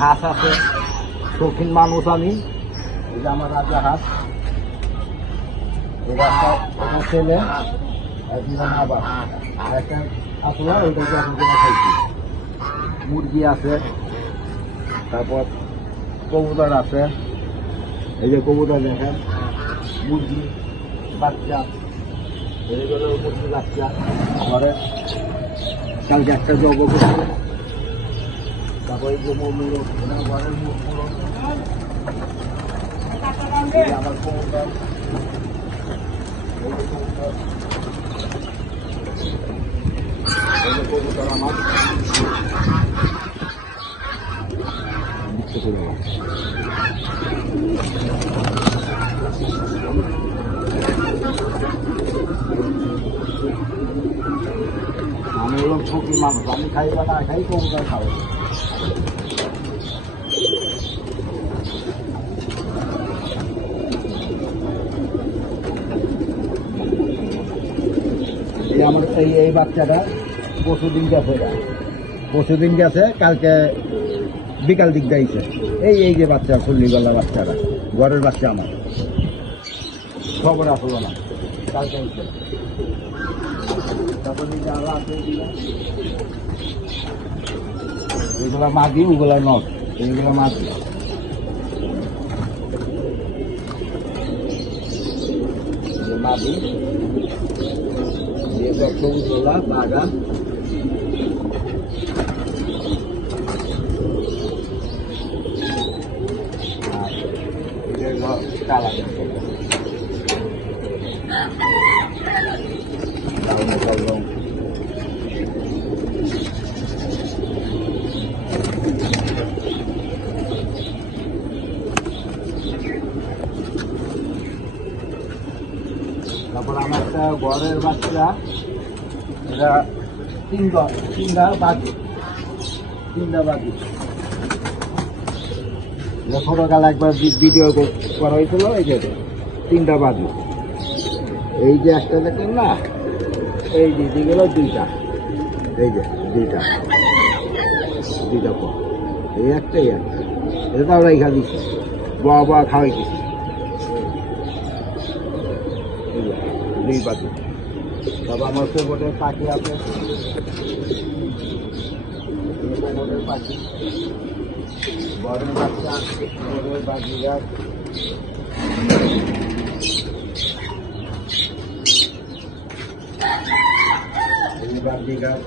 হাঁস আছে, শৌখিন মানুষ আমি। এই যে আমার রাজা হাঁস, এটা ছেলে, আবার একটা আসলে ওইটাকে এখন জন্য খাইছি। মুরগি আছে, তারপর কবুতর আছে। এই যে কবুতর দেখেন, মুরগি বাচ্চা, এইগুলো মুরগি বাচ্চা। ঘরে কালকে একটা জব করছে। তারপর এই যে মুরগুলো, ঘরের মুরগুলো, আমার কবুতর, কবুতর আমার আমি এরকম ছোটি মানুষ, আমি খাই বা না খাই, কবুতর খাবো। এই আমার এই বাচ্চাটা পরশুদিন গেছে, কালকে বিকাল দিক যাইছে। এই যে বাচ্চা, ফুল্লিগলা বাচ্চারা, ঘরের বাচ্চা আমার, খবর আসলো না, কালকে হয়েছে। তারপর নিজে আরো আছে, এইগুলা মাঝি, ওগুলা নট, এইগুলা মাঝি। মাঝি সবুজলা বাগা, কালা তারপর আমার একটা ঘরের বাচ্চা, এটা তিনটা বাকি ছোটকালে একবার ভিডিও করা হয়েছিল। এই যে 3টা বাকি, এই যে একটা দেখেন না, এই যে দিগুলো 2টা, এই যে 2টা পর, এই একটা এটা আমরা এখানে দিচ্ছি, বাবা খাওয়াই দিচ্ছি। 2 বাকি। তবে আমার কোমরের পাখি আছে, কোমরের পাখি, বড়ের বাচ্চা, কোমরের পাখি গাছ, বাকি গাছ।